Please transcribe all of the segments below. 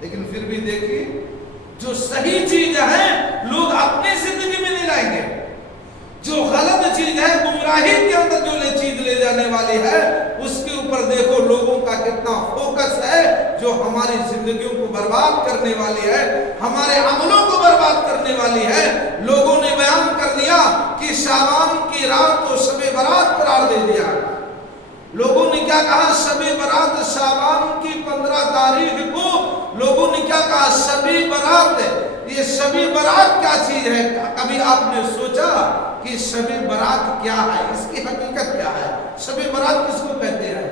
لیکن پھر بھی دیکھیے جو صحیح چیز ہے لوگ اپنی زندگی میں نہیں لائیں گے، جو غلط چیز ہے گمراہی کے اندر جو چیز لے جانے والی ہے اس کے اوپر دیکھو لوگوں کا کتنا فوکس ہے، جو ہماری زندگیوں کو برباد کرنے والی ہے، ہمارے عملوں کو برباد کرنے والی ہے۔ لوگوں نے بیان کر دیا کہ شعبان کی رات کو شب برات قرار دے دیا۔ لوگوں نے کیا کہا؟ شب برات شعبان کی 15 تاریخ کو لوگوں نے کیا کہا؟ شب برات۔ یہ شب برات کیا چیز ہے؟ کبھی آپ نے سوچا کہ شب برات کیا ہے؟ اس کی حقیقت کیا ہے؟ شب برات کس کو کہتے ہیں؟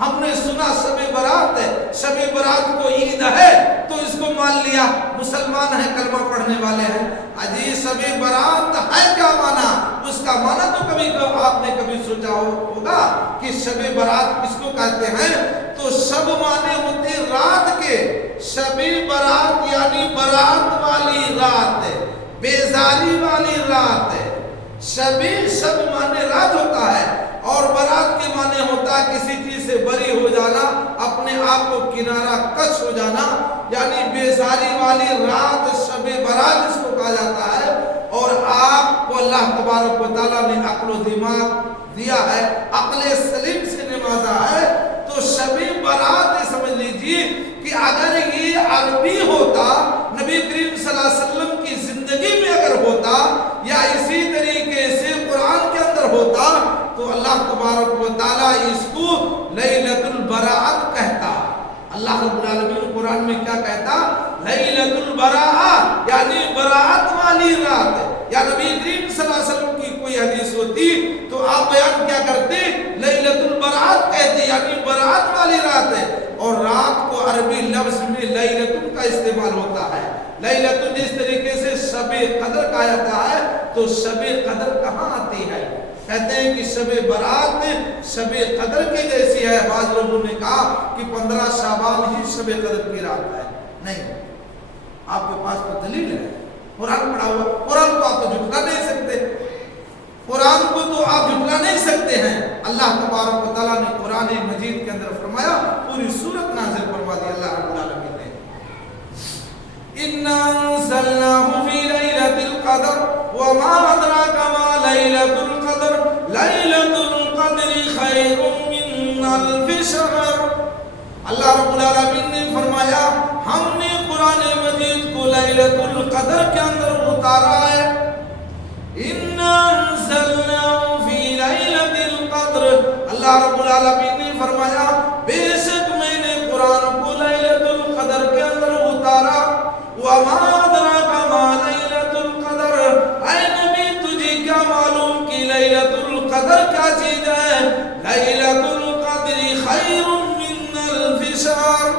ہم نے سنا شب برات ہے، شب برات کو عید ہے تو اس کو مان لیا، مسلمان ہیں، کلمہ پڑھنے والے ہیں۔ اجی شب برات ہے کیا مانا؟ اس کا مانا تو کبھی آپ نے کبھی سوچا ہوگا کہ شب برات کس کو کہتے ہیں؟ تو شب مانے ہوتے رات کے، شب برات یعنی برات والی رات، بیزاری والی رات۔ شب مانے رات ہوتا ہے اور برات کے معنی ہوتا ہے کسی چیز سے بری ہو جانا، اپنے آپ کو کنارہ کش ہو جانا، یعنی بیزاری والی رات شب برات اس کو کہا جاتا ہے۔ اور آپ کو اللہ تبارک و تعالیٰ نے عقل و دماغ دیا ہے، عقل سلیم سے نوازا ہے، تو شب برات سمجھ لیجیے کہ اگر یہ عربی ہوتا، نبی کریم صلی اللہ علیہ وسلم کی زندگی میں اگر ہوتا یا اسی طریقے سے قرآن کے اندر ہوتا تو اللہ تبارک و تعالیٰ اس کو لیلۃ البراءت کہتا۔ اللہ رب العالمین قرآن میں کیا کہتا؟ لیلۃ البراءت یعنی براءت والی رات۔ یا نبی کریم صلی اللہ علیہ وسلم کی کوئی حدیث ہوتی تو آپ بیان کیا کرتے؟ لیلۃ البراءت کہتے، یعنی براءت والی رات ہے۔ اور رات کو عربی لفظ میں لیلۃ کا استعمال ہوتا ہے۔ لیلۃ جس طریقے سے شب قدر کہا جاتا ہے تو شب قدر کہاں آتی ہے؟ کہتے ہیں کہ شب برات شب قدر کی جیسی ہے۔ بعض لوگوں نے کہا کہ 15 شعبان ہی شب قدر کی رات ہے۔ نہیں، آپ کے پاس تو دلیل ہے، قرآن پڑھا ہوا، قرآن کو آپ تو جھٹلا نہیں سکتے، قرآن کو تو آپ جھٹلا نہیں سکتے ہیں۔ اللہ تبارک و تعالیٰ نے قرآن مجید کے اندر فرمایا، پوری سورت نازل فرما دی اللہ رب العالمین نے، اِنَّا أَنزَلْنَاهُ فِي لَيْلَةِ الْقَدْرِ وَمَا أَدْرَاكَ مَا لَيْلَةُ الْقَدْرِ لَيْلَةُ الْقَدْرِ خَيْرٌ مِّنْ أَلْفِ شَهْرٍ۔ اللہ رب العالمین نے فرمایا ہم نے قرآن مجید کو لیلۃ القدر کے اندر اتارا ہے۔ اِنَّا أَنزَلْنَاهُ فِي لَيْلَةِ الْقَدْرِ، اللہ رب العالمین نے فرمایا بے شک میں نے قرآن کو لیلۃ القدر کے اندر اتارا۔ وَمَا أَدْرَاكَ مَا لَيْلَةُ الْقَدْرِ، اے نبی تجھے کیا معلوم کہ لیلۃ القدر کیا چیز ہے؟ لیلۃ القدر خیر من الف شہر،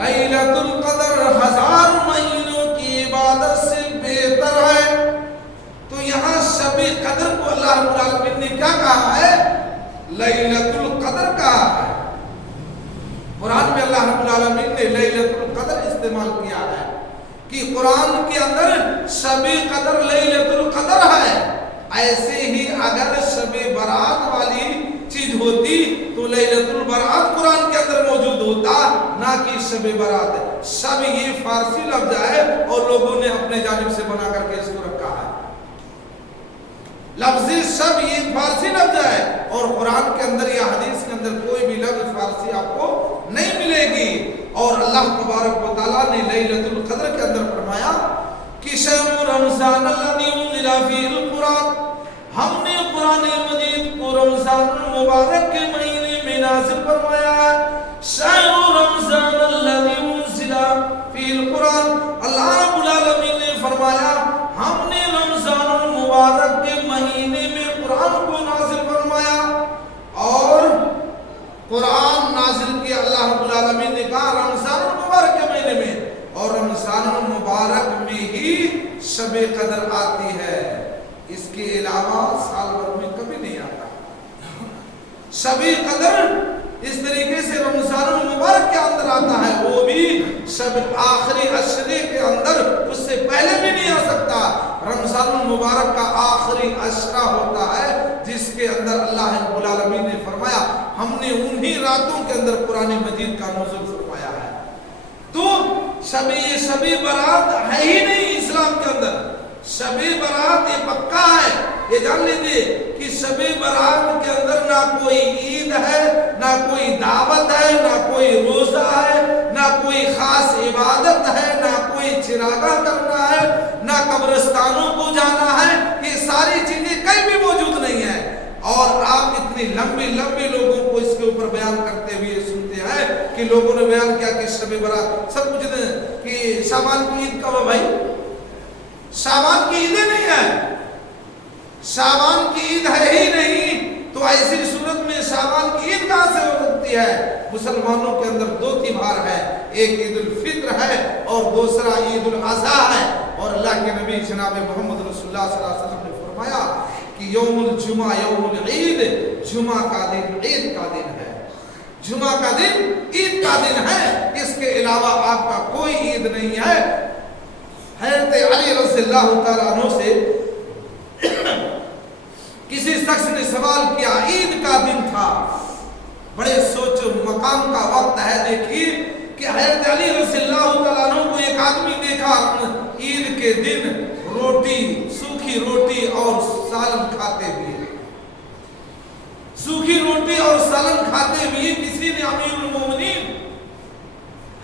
لیلۃ القدر 1000 مہینوں کی عبادت سے بہتر ہے۔ تو یہاں شب قدر کو اللہ رب العالمین نے کیا کہا ہے؟ لیلۃ القدر کہا ہے۔ قرآن میں اللہ رب العالمین نے لیلۃ القدر استعمال کیا ہے کہ قرآن کے اندر شب قدر لیلۃ القدر ہے۔ ایسے ہی اگر شب برات والی چیز ہوتی تو لیلۃ البراءت قرآن کے اندر موجود ہوتا، نہ کہ شب برات۔ شب یہ فارسی لفظ ہے اور لوگوں نے اپنے جانب سے بنا کر کے اس کو رکھا ہے۔ لفظ شب یہ فارسی لفظ ہے اور قرآن کے اندر یا حدیث کے اندر کوئی بھی لفظ فارسی آپ کو نہیں ملے گی۔ اور اللہ تبارک و تعالیٰ نے لیلۃ القدر کے اندر فرمایا کہ شہر رمضان الذی انزل فیہ القرآن، ہم نے قرآن مجید کو رمضان المبارک کے مہینے میں نازل فرمایا ہے۔ شہر رمضان الذی انزل فیہ القرآن، اللہ رب العالمین نے فرمایا ہم نے رمضان المبارک کے مہینے میں قرآن کو نازل فرمایا۔ اور قرآن نازل کیا اللہ رب العالمین نے کہا رمضان المبارک کے مہینے میں، اور رمضان المبارک میں ہی شب قدر آتی ہے، اس کے علاوہ سال بھر میں کبھی نہیں آتا۔ شب قدر اس طریقے سے رمضان المبارک کے اندر آتا ہے، وہ بھی شب آخری عشرے کے اندر، اس سے پہلے بھی نہیں آ سکتا۔ رمضان المبارک کا آخری عشرہ ہوتا ہے جس کے اندر اللہ رب العالمین نے فرمایا ہم نے انہی راتوں کے اندر قرآن مجید کا نزول فرمایا ہے۔ शबी बारात है ही नहीं इस्लाम के अंदर। शबी बारात ये पक्का है, ये जान लीजिए कि शबी बारात के अंदर ना कोई ईद है, ना कोई दावत है, ना कोई रोजा है, ना कोई खास इबादत है, ना कोई चिरागा करना है, ना कब्रिस्तानों को जाना है। ये सारी चीजें कहीं भी मौजूद नहीं है। और आप इतनी लंबी लंबी लोगों को इसके ऊपर बयान करते हुए सुनते हैं कि लोगों ने बयान किया कि शबे बारात सब कुछ कि शाबान की ईद कब है भाई? शाबान की ईद नहीं है, शाबान की ईद है ही नहीं। तो ऐसी सूरत में शाबान की ईद कहां से हो सकती है? मुसलमानों के अंदर दो त्योहार है, एक ईद उल फित्र है और दूसरा ईद उल अज़हा है। और अल्लाह के नबी जनाब मोहम्मद रसूलुल्लाह सल्लल्लाहु अलैहि वसल्लम ने फरमाया कि यौमुल जुमा यौमुल ईद, जुमा का दिन ईद का दिन है, जुमा का दिन ईद का दिन है। इसके अलावा आपका कोई ईद नहीं है। हज़रत अली रज़ियल्लाहु तआला अन्हु से किसी शख्स ने सवाल किया, ईद का दिन था, बड़े सोच मकाम का वक्त है। देखिए कि हज़रत अली रज़ियल्लाहु तआला अन्हु को एक आदमी देखा ईद के दिन रोटी, सूखी रोटी और सालन खाते हुए, सूखी रोटी और सालन खाते हुए किसी ने अमीरुल मोमिनीन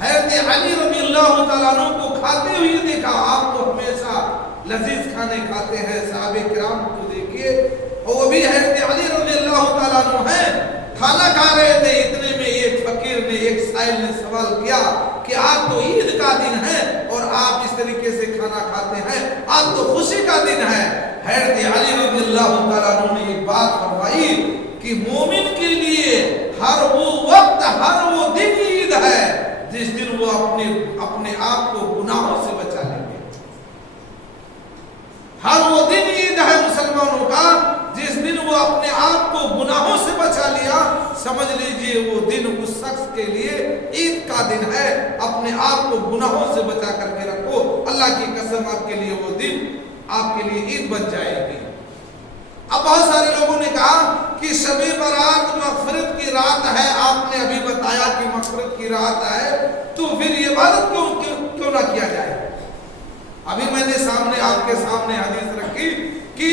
हज़रत अली रज़ियल्लाहु तआला अन्हु को खाते हुए देखा। आप तो हमेशा लजीज खाने खाते हैं, सहाबे किराम को देखिए, और वो भी हज़रत अली रज़ियल्लाहु तआला अन्हु है, खाना खा रहे थे। इतने में एक फकीर ने, एक साइल ने सवाल किया कि आज तो ईद का दिन है और आप इस तरीके से खाना खाते हैं, आज तो खुशी का दिन है। हज़रत अली रज़ियल्लाहु तआला अन्हु ने एक बात फरमाई कि मोमिन के लिए हर वो वक्त, हर वो दिन ईद है जिस दिन वो अपने आप को गुनाहों से बचा लेंगे। हर वो दिन ईद है मुसलमानों का जिस दिन वो अपने आप को गुनाहों से बचा लिया। समझ लीजिए वो दिन उस शख्स के लिए ईद का दिन है। अपने आप को गुनाहों से बचा करके रखो, अल्लाह की कसम आपके लिए वो दिन आपके लिए ईद बन जाएगी। अब बहुत सारे लोगों ने कहा कि शबे बारात मग़फ़िरत की रात है, आपने अभी बताया कि मग़फ़िरत की रात है, तो फिर ये इबादत क्यों ना किया जाए? अभी मैंने सामने आपके सामने हदीस रखी कि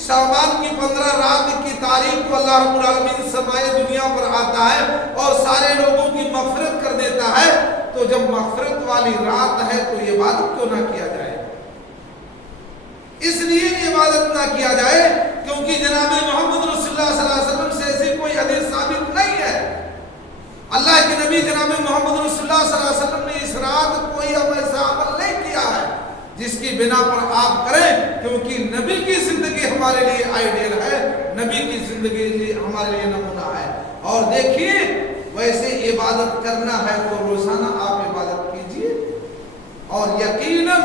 शाबान की 15 रात की तारीख को अल्लाह रब्बुल आलमीन समाए दुनिया पर आता है और सारे लोगों की मग़फ़िरत कर देता है। तो जब मग़फ़िरत वाली रात है तो ये इबादत क्यों ना किया जाए? इसलिए इबादत ना किया जाए क्योंकि जनाब मोहम्मद रसूलुल्लाह सल्लल्लाहु अलैहि वसल्लम से ऐसी कोई हदीस साबित नहीं है। अल्लाह के नबी जनाब मोहम्मद रसूलुल्लाह सल्लल्लाहु अलैहि वसल्लम ने इस रात कोई ऐसा अमल नहीं किया है जिसकी बिना पर आप करें, क्योंकि नबी की जिंदगी हमारे लिए आइडियल है, नबी की जिंदगी हमारे लिए नमूना है। और देखिए वैसे इबादत करना है तो रोजाना आप इबादत कीजिए, और यकीनन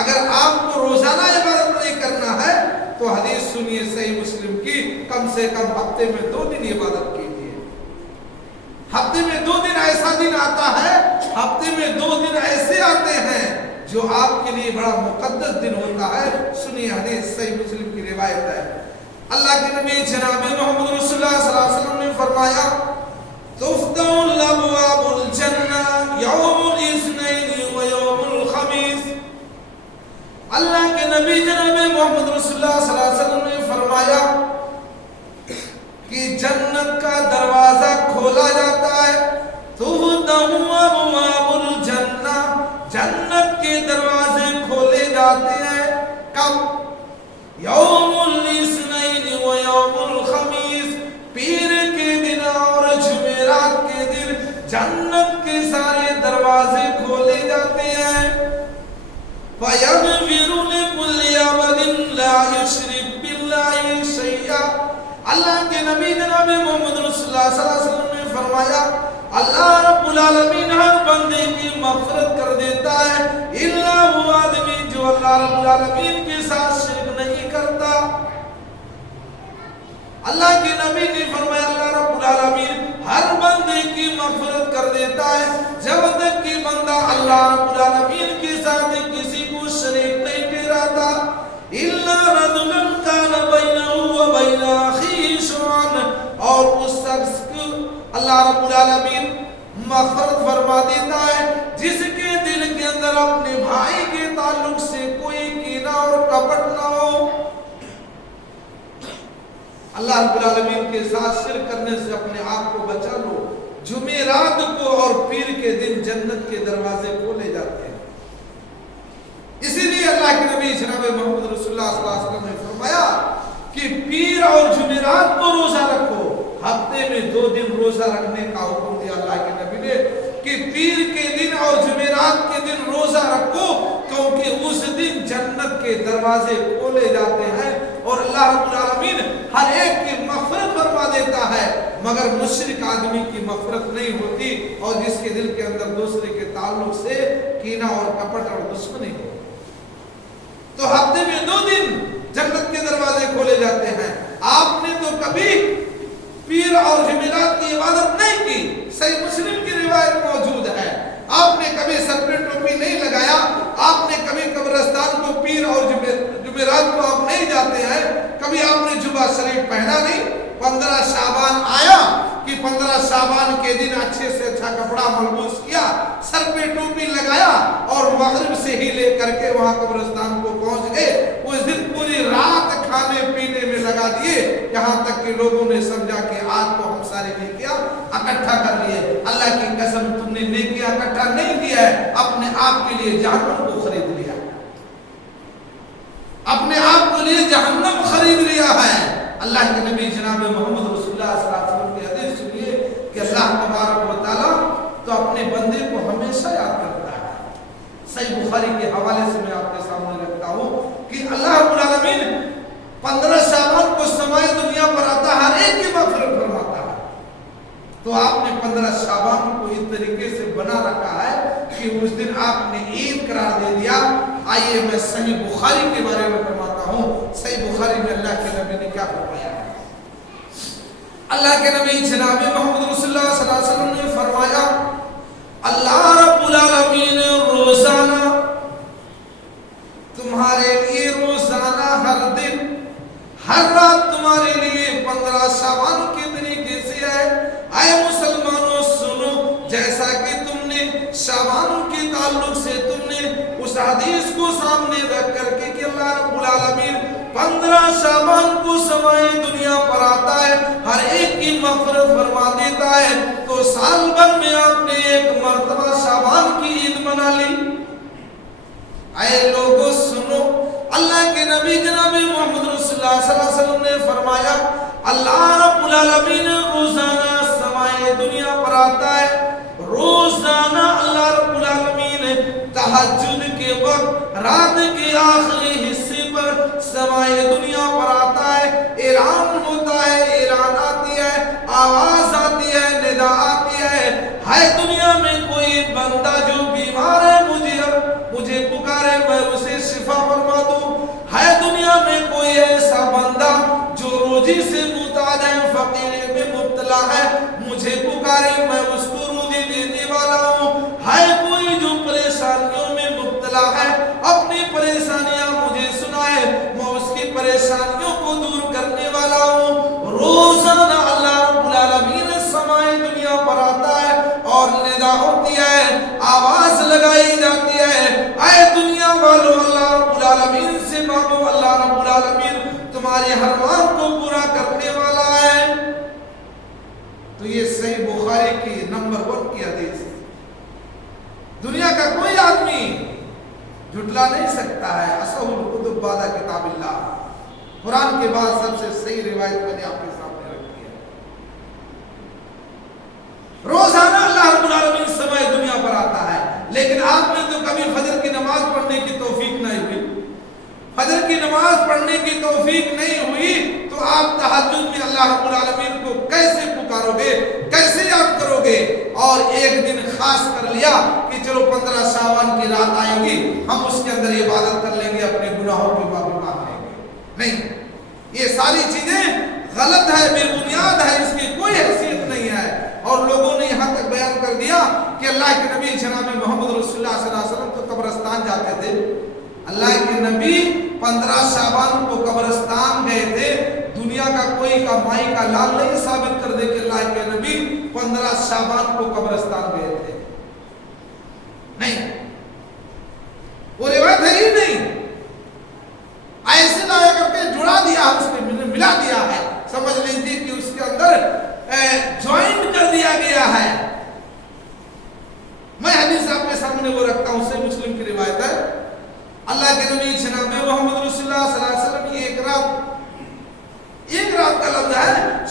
अगर आपको रोजाना इबादत नहीं करना है तो हदीस सुनिए सही मुस्लिम की, कम से कम हफ्ते में 2 दिन इबादत कीजिए। हफ्ते में 2 दिन ऐसा दिन आता है, हफ्ते में 2 दिन ऐसे आते हैं जो आपके लिए बड़ा मुकद्दस दिन होता है। सुनिए हदीस सही मुस्लिम की रिवायत है। अल्लाह के नबी जनाब मोहम्मद रसूलुल्लाह सल्लल्लाहु अलैहि वसल्लम ने फरमाया, तुफ्तहुल अबवाबुल जन्नह यौमुल इस्नैन व यौमुल खमीस। अल्लाह के नबी जनाब मोहम्मद रसूलुल्लाह सल्लल्लाहु अलैहि वसल्लम ने फरमाया कि जन्नत का दरवाजा खोला जाता है। तुफ्तहु अबवाबुल जन्नह, जन्नत के दरवाजे खोले जाते हैं कब? यौमुल इस्नैन व यौमुल खमीस, पीर के दिन और जुमेरात के दिन जन्नत के सारे दरवाजे खोले जाते हैं। फयग़फ़िरु लिकुल्लि अबदिन ला युश्रिक बिल्लाहि शै'a। अल्लाह के नबी जनाब मोहम्मद रसूलुल्लाह सल्लल्लाहु अलैहि वसल्लम ने फरमाया, अल्लाह रब्बुल आलमीन हर बंदे की मग़फ़िरत कर देता है इल्ला वो आदमी जो अल्लाह रब्बुल आलमीन के साथ शिर्क नहीं करता। अल्लाह के नबी ने फरमाया अल्लाह रब्बुल आलमीन हर बंदे की मग़फ़िरत कर देता है जब तक कि बंदा अल्लाह रब्बुल आलमीन के साथ किसी को शरीक नहीं ठहराता। इल्ला रजुलन कान बैनहु व बैन अख़ीहि शुरान, और उस शख्स को अल्लाह रब्बुल आलमीन मग़फ़िरत फरमा देता है जिसके दिल के کے اندر اپنے بھائی کے تعلق سے کوئی کینہ اور کپٹ نہ ہو. اللہ رب العالمین کے ساتھ شرک کرنے سے اپنے آپ کو بچا لو. جمعرات کو اور پیر کے دن جنت کے دروازے کھولے جاتے ہیں. اسی لیے اللہ کے نبی جناب محمد رسول اللہ صلی اللہ علیہ وسلم نے فرمایا کہ پیر اور جمعرات کو روزہ رکھو. ہفتے میں 2 دن روزہ رکھنے کا حکم دیا اللہ کے نبی نے کہ پیر کے دن اور جمعرات کے دن روزہ رکھو, کیونکہ اس دن جنت کے دروازے کھولے جاتے ہیں اور اللہ رب العالمین ہر ایک کی مغفرت فرما دیتا ہے, مگر مشرک آدمی کی مغفرت نہیں ہوتی اور جس کے دل کے اندر دوسرے کے تعلق سے کینہ اور کپٹ اور دشمنی ہو. تو ہفتے میں 2 دن جنت کے دروازے کھولے جاتے ہیں. آپ نے تو کبھی پیر اور جمعرات کی عبادت نہیں کی, صحیح مسلم کی روایت موجود ہے. آپ نے کبھی سر پہ ٹوپی نہیں لگایا, آپ نے کبھی قبرستان کو پیر اور جمعرات کو آپ نہیں جاتے ہیں, کبھی آپ نے جبہ شریف پہنا نہیں. 15 شعبان آیا کہ 15 شعبان کے دن اچھے سے اچھا کپڑا ملبوس کیا, سر پہ ٹوپی لگایا اور مغرب سے ہی لے کر کے وہاں قبرستان کو پہنچ گئے. اس دن پوری رات کھانے پینے میں لگا دیے, یہاں تک کہ لوگوں نے سمجھا کہ آج تو ہم سارے نیکیاں اکٹھا کر لیے. اللہ کی قسم تم نے نیکیاں اکٹھا نہیں کیا ہے, اپنے آپ کے لیے جہنم کو خرید لیا, اپنے آپ کے لیے جہنم خرید لیا ہے. اللہ کے نبی جناب محمد رسول اللہ صلی اللہ علیہ وسلم کی حدیث سنیے کہ اللہ تبارک و تعالیٰ تو اپنے بندے کو ہمیشہ یاد کرتا ہے. صحیح بخاری کے حوالے سے میں آپ کے سامنے رکھتا ہوں کہ اللہ رب العالمین 15 شعبان کو سمائے دنیا پر آتا, ہر ایک کی مغفرت فرماتا ہے. تو آپ نے 15 شعبان کو اس طریقے سے بنا رکھا ہے کہ اس دن آپ نے عید قرار دے دیا. آئیے میں صحیح بخاری کے بارے میں فرماتا ہوں. صحیح بخاری میں اللہ کے نبی نے کیا فرمایا ہے. اللہ کے نبی جناب محمد رسول اللہ صلی اللہ علیہ وسلم نے فرمایا, اللہ رب العالمین روزانہ تمہارے لیے روزانہ ہر دن ہر رات تمہارے لیے 15 شعبان کے طریقے سے ہے. اے مسلمانوں سنو, جیسا کہ تم نے شعبان کے تعلق سے تم نے اس حدیث کو سامنے رکھ کر کے کہ اللہ رب العالمین 15 شعبان کو سمائے دنیا پر آتا ہے, ہر ایک کی مغفرت فرما دیتا ہے, تو سال بھر میں آپ نے ایک مرتبہ شعبان کی عید منا لی. اے لوگوں سنو, اللہ کے نبی جناب محمد رسول اللہ صلی اللہ علیہ وسلم نے فرمایا اللہ رب العالمین روزانہ سمائے دنیا پر آتا ہے. روزانہ اللہ رب العالمین تہجد کے وقت رات کے آخری حصے پر سمائے دنیا پر آتا ہے. اعلان ہوتا ہے, اعلان آتی ہے, آواز آتی ہے, ندا آتی ہے, ہے دنیا میں کوئی بندہ جو بیمار ہے مجھے پکارے میں اسے شفا فرما دوں. ہے دنیا میں کوئی ایسا بندہ جو روزی سے محتاج ہے, فقیر میں مبتلا ہے, مجھے پکارے میں اس کو روزی دینے والا ہوں. ہے کوئی جو پریشانیوں میں مبتلا ہے, اپنی پریشانیاں مجھے سنائے, میں اس کی پریشانیوں کو دور کرنے والا ہوں. روزانہ اللہ رب العالمین سمائے دنیا پر آتا ہے اور ندا ہوتی ہے, آواز لگائی جاتی ہے, اے دنیا والو اللہ رب العالمین سے مانگو, اللہ رب العالمین تمہارے ہر مان کو پورا کرنے والا ہے. تو یہ صحیح بخاری کی نمبر 1 کی حدیث ہے. دنیا کا کوئی آدمی جھٹلا نہیں سکتا ہے. اصح الکتب بعد کتاب اللہ, قرآن کے بعد سب سے صحیح روایت میں نے آپ کے سامنے رکھی ہے. روزانہ اللہ رب العالمین سمائے دنیا پر آتا ہے, لیکن آپ نے تو کبھی فجر کی نماز پڑھنے کی توفیق نہیں ہوئی, فجر کی نماز پڑھنے کی توفیق نہیں ہوئی, تو آپ تہجد میں اللہ رب العالمین کو کیسے پکارو گے, کیسے یاد کرو گے؟ اور ایک دن خاص کر لیا کہ چلو 15 شعبان کی رات آئے گی, ہم اس کے اندر عبادت کر لیں گے, اپنے گناہوں کی معافی مانگ لیں گے. نہیں, یہ ساری چیزیں غلط ہے, بے بنیاد ہے, اس کی کوئی حیثیت نہیں ہے. اور لوگوں نے یہاں تک بیان کر دیا کہ اللہ کے نبی جناب محمد رسول اللہ صلی اللہ علیہ وسلم تو قبرستان جاتے تھے. اللہ کے نبی 15 شعبان کو قبرستان گئے تھے. دنیا کا کوئی کا مائی کا لال نہیں ثابت کر دے کہ اللہ کے نبی 15 شعبان کو قبرستان گئے تھے. نہیں,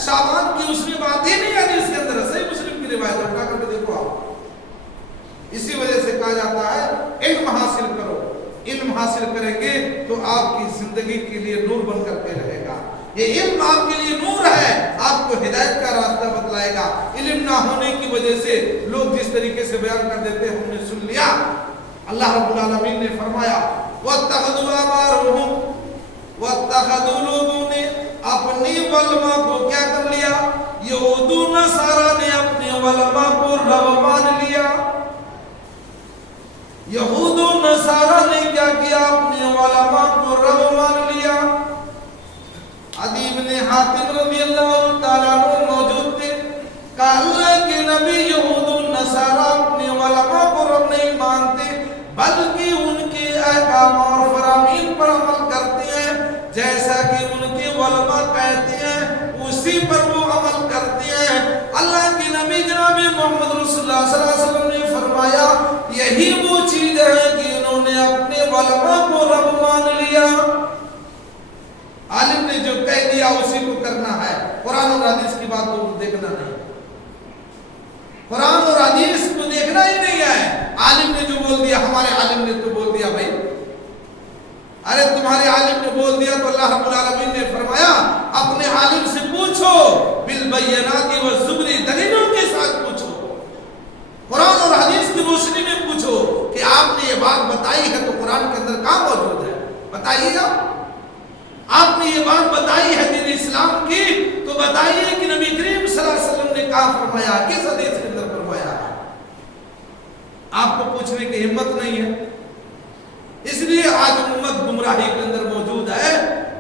शाबान की उसमें बात ही नहीं आनी इसके अंदर। सही मुस्लिम की रिवायत उठा करके देखो आप। इसी वजह से कहा जाता है इल्म हासिल करो, इल्म हासिल करेंगे तो आपकी जिंदगी के लिए नूर बन करके रहेगा। ये इल्म आपके लिए नूर है, आपको हिदायत का रास्ता बतलाएगा। इल्म ना होने की वजह से लोग जिस तरीके से बयान कर देते हैं हमने सुन लिया। अल्लाह रब्बुल आलमीन ने फरमाया वत्तखदु अहबारहुम, वत्तखदु, लोगों ने अपनी वलमा को क्या कर लिया, यहूदू नसारा ने अपने वलमा को रब मान लिया। यहूदू नसारा ने क्या किया, अपने वलमा को रब मान लिया। अदी इब्न हातिम रज़ियल्लाहु ताला अन्हु मौजूद थे। कहा अल्लाह के नबी यहूदू नसारा अपने वलमा को रब नहीं मानते, बल्कि उनके अहकाम और फरामीन पर अमल करते हैं। जैसा कि उनके वलमा कहते हैं उसी पर वो अमल करते हैं। अल्लाह के नबी जनाब मोहम्मद रसूलुल्लाह सल्लल्लाहु अलैहि वसल्लम ने फरमाया यही वो चीज है कि इन्होंने अपने वलमा को रब मान लिया। आलिम ने जो कह दिया उसी को करना है, कुरान और हदीस की बात को देखना नहीं, कुरान और हदीस को देखना ही नहीं है। आलिम ने जो बोल दिया, हमारे आलिम ने तो बोल दिया भाई, अरे तुम्हारे आलिम ने बोल दिया तो अल्लाह रब्बुल आलमीन ने फरमाया अपने आलिम से पूछो, बिल बय्यनाति व ज़ुबरी, दलीलों के साथ पूछो, कुरान और हदीस की रोशनी में पूछो कि आपने ये बात बताई है तो कुरान के अंदर कहाँ मौजूद है, बताइएगा। आपने ये बात बताई है दीन इस्लाम की तो बताइए कि नबी करीम सल्लल्लाहु अलैहि वसल्लम ने कहा फरमाया, किस हदीस के अंदर फरमाया। आपको पूछने की हिम्मत नहीं है, इसलिए आज उम्मत गुमराही के अंदर मौजूद है।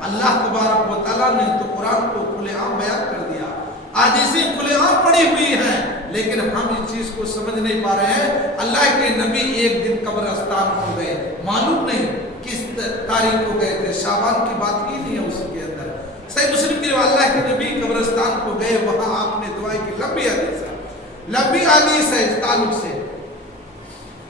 अल्लाह तबारक व तआला ने तो कुरान को खुलेआम बयान कर दिया, हदीसें खुलेआम पड़ी हुई हैं, लेकिन हम इस चीज को समझ नहीं पा रहे हैं। अल्लाह के नबी एक दिन कब्रिस्तान को गए, मालूम नहीं किस तारीख को गए थे, शाबान की बात की नहीं है उसके अंदर। सही मुस्लिम की अल्लाह के नबी कब्रिस्तान को गए, वहां आपने दुआ की लंबी हदीस है इस ताल्लुक से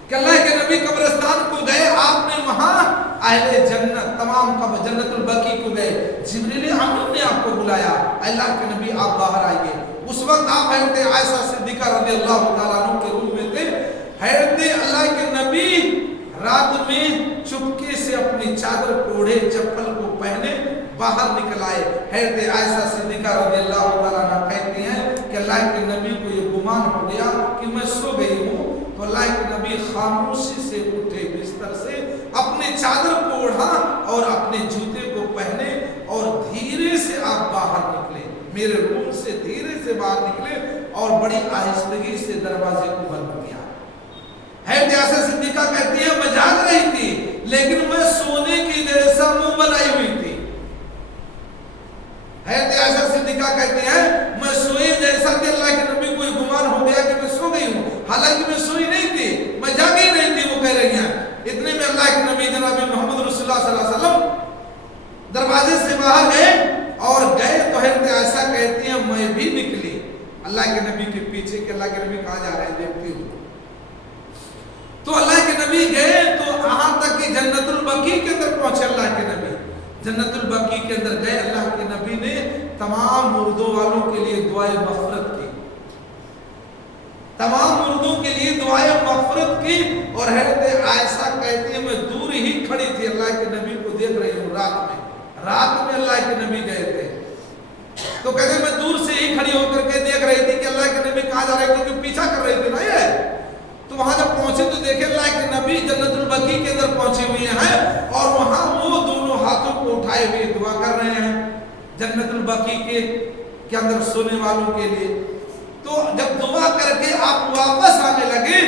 कि अल्लाह के नबी कब्रिस्तान को गए, आपने वहां अहले जन्नत तमाम कब जन्नतुल बकी को गए, जिब्रील अमीन ने आपको बुलाया, अल्लाह के नबी आप बाहर आइए। उस वक्त आप हज़रत आयशा सिद्दीक़ा रज़ियल्लाहु ताला अन्हा के रूम में थे। हज़रत अल्लाह के नबी रात में चुपके से अपनी चादर को ओढ़े, चप्पल को पहने बाहर निकल आए। हज़रत आयशा सिद्दीक़ा रज़ियल्लाहु ताला अन्हा कहती हैं कि अल्लाह के नबी को ये गुमान हो गया कि मैं सो गई हूँ, तो अल्लाह के नबी खामोशी से उठे बिस्तर से, अपने चादर को ओढ़ा और अपने जूते को पहने और धीरे से आप बाहर निकले, मेरे रूम से धीरे से बाहर निकले और बड़ी आहिस्तगी से दरवाजे को बंद किया। हज़रत आयशा सिद्दीक़ा कहती है मैं जाग रही थी लेकिन मैं सोने की जैसा मुंह बनाई हुई थी। हज़रत आयशा सिद्दीक़ा कहती है मैं सोई जैसा कि अल्लाह के नबी को गुमान हो गया कि मैं सो गई हूँ, हालांकि मैं सोई नहीं थी, मैं जाग ही नहीं थी, वो कह रही हैं। इतने में अल्लाह के नबी जनाब मोहम्मद रसूलुल्लाह सल्लल्लाहु अलैहि वसल्लम दरवाजे से बाहर गए और गए तो हज़रत आयशा कहती हैं मैं भी निकली अल्लाह के नबी के पीछे कि अल्लाह के नबी कहाँ जा रहे हैं देखती हूँ। तो अल्लाह के नबी गए तो यहाँ तक कि जन्नतुल बकी के अंदर पहुंचे। अल्लाह के नबी जन्नतुल बकी के अंदर गए, अल्लाह के नबी ने तमाम मुर्दों वालों के लिए दुआए मग़फ़िरत की, तमाम मुर्दों के लिए दुआए मग़फ़िरत की। और हज़रत आयशा कहती है मैं दूर ही खड़ी थी, अल्लाह के नबी को देख रही हूँ। रात में अल्लाह के नबी गए थे तो कहते मैं दूर से ही खड़ी होकर के देख रही थी कि अल्लाह के नबी कहाँ जा रहे हैं, क्योंकि पीछा कर रहे थे ना ये। तो वहां जब पहुंचे तो देखे अल्लाह के नबी जन्नतुल बकी के अंदर पहुंचे हुए हैं और वहां वो दोनों हाथों को उठाए हुए दुआ कर रहे हैं जन्नतुल बकी के अंदर सोने वालों के लिए। तो जब दुआ करके आप वापस आने लगे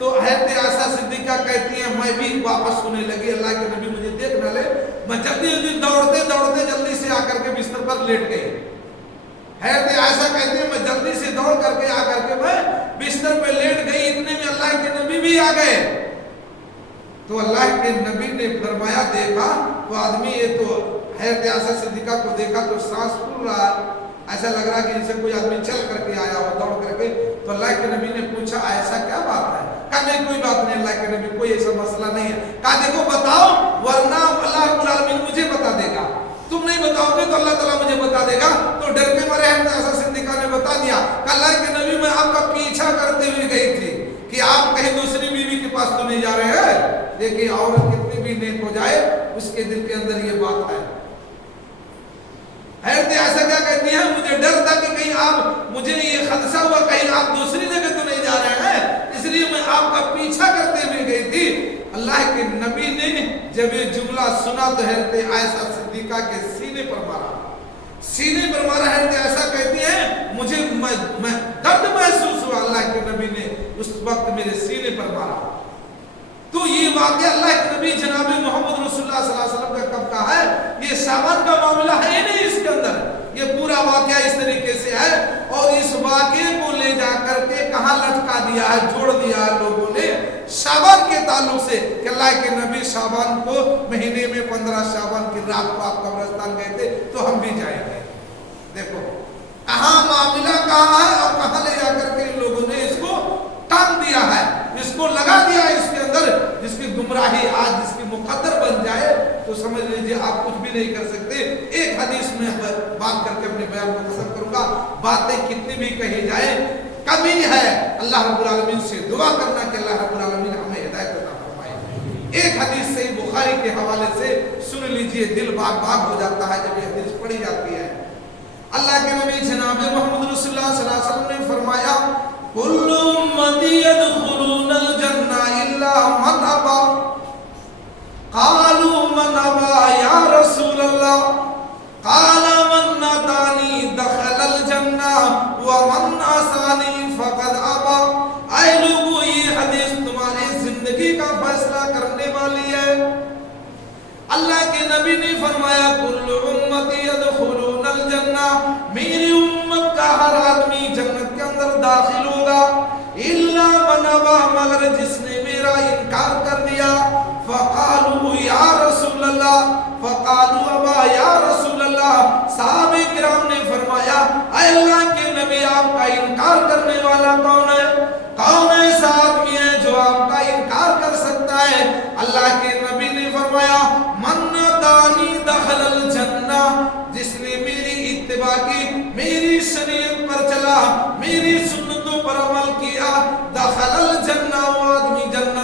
तो हज़रत आयशा सिद्दीक़ा कहती है मैं भी वापस सोने लगी, अल्लाह के नबी मुझे देख न ले, मैं जल्दी दौड़ते जल्दी से आकर के बिस्तर पर लेट गई। हज़रत आयशा कहती है मैं जल्दी से दौड़ करके आकर के मैं बिस्तर पर लेट गई। इतने में अल्लाह के नबी भी आ गए। तो अल्लाह के नबी ने फरमाया देखा तो आदमी ये तो हज़रत आयशा सिद्दीक़ा को देखा तो सांस फूल रहा, ऐसा लग रहा कि जैसे कोई आदमी चल करके आया हो दौड़ करके। तो अल्लाह के नबी ने पूछा ऐसा क्या बात है? कहा नहीं कोई बात नहीं अल्लाह के नबी, कोई ऐसा मसला नहीं है। कहा देखो बताओ वरना अल्लाह रब्बुल आलमीन मुझे बता देगा। तुम नहीं बताओगे तो अल्लाह ताला मुझे बता देगा। तो डर के मारे ऐसा सिद्दीका ने बता दिया कि अल्लाह के नबी मैं आपका पीछा करते हुए गई थी कि आप कहीं दूसरी बीवी के पास तो नहीं जा रहे हैं। देखिए औरत कितनी भी नेक हो जाए उसके दिल के अंदर ये बात है। ऐसा क्या कहती है, मुझे डर था कि कहीं आप, मुझे ये खदशा हुआ कहीं आप दूसरी जगह तो नहीं जा रहे हैं, इसलिए मैं आपका पीछा करते हुए गई थी। अल्लाह के नबी ने जब ये जुमला सुना तो हैरत आयशा सिद्दीका के सीने पर मारा, सीने पर मारा। हैरत आयशा कहती है मुझे मैं दर्द महसूस हुआ, अल्लाह के नबी ने उस वक्त मेरे सीने पर मारा। तो ये वाक़या अल्लाह के नबी जनाब मोहम्मद रसूलुल्लाह सल्लल्लाहु अलैहि वसल्लम का कब का है, ये शाबान का मामला है नहीं इसके अंदर, ये पूरा वाक़या इस तरीके से है। और इस वाक़े को ले जाकर के कहाँ लटका दिया है, जोड़ दिया है लोगों ने शाबान के ताल्लुक से कि अल्लाह के नबी शाबान को महीने में 15 शाबान की रात को आप कब्रिस्तान गए थे तो हम भी जाएंगे। देखो कहाँ मामला कहाँ है और कहाँ ले जाकर के लोगों ने इसको टांग दिया है, इसको लगा दिया है इसके अंदर, जिसकी गुमराही आज जिसकी मुकद्दर बन जाए तो समझ लीजिए आप कुछ भी नहीं कर सकते। एक हदीस में बात करके अपने बयान को खत्म करूंगा। बातें कितनी भी कही जाए कभी है अल्लाह रब्बुल आलमीन से दुआ करना कि अल्लाह रब्बुल आलमीन हमें हिदायत अता फरमाए। एक हदीस से बुखारी के हवाले से सुन लीजिए, दिल बाग बाग हो जाता है जब ये हदीस पढ़ी जाती है। अल्लाह के नबी जनाब मोहम्मद रसूलुल्लाह सल्लल्लाहु अलैहि वसल्लम ने फरमाया कुल्लु उम्मती यदखुलूनल जन्ना इल्ला मन अबा। क़ालू मन अबा या रसूलल्लाह? क़ाला मन अतानी दखलल जन्ना व मन असानी फ़क़द अबा। ऐ लोगों ये हदीस तुम्हारी जिंदगी का फैसला करने वाली है। अल्लाह के नबी ने फरमाया कुल्लु उम्मती यदखुलूनल जन्ना, मेरी उम्मत का हर आदमी जन्नत के अंदर दाखिल होगा, इल्ला मन अबा, मगर जिसने मेरा इनकार कर दिया। फ़क़ालू या रसूलल्लाह, फ़क़ालू अबा या रसूलल्लाह। सहाबे किराम ने फरमाया अल्लाह के नबी आपका इनकार करने वाला कौन है?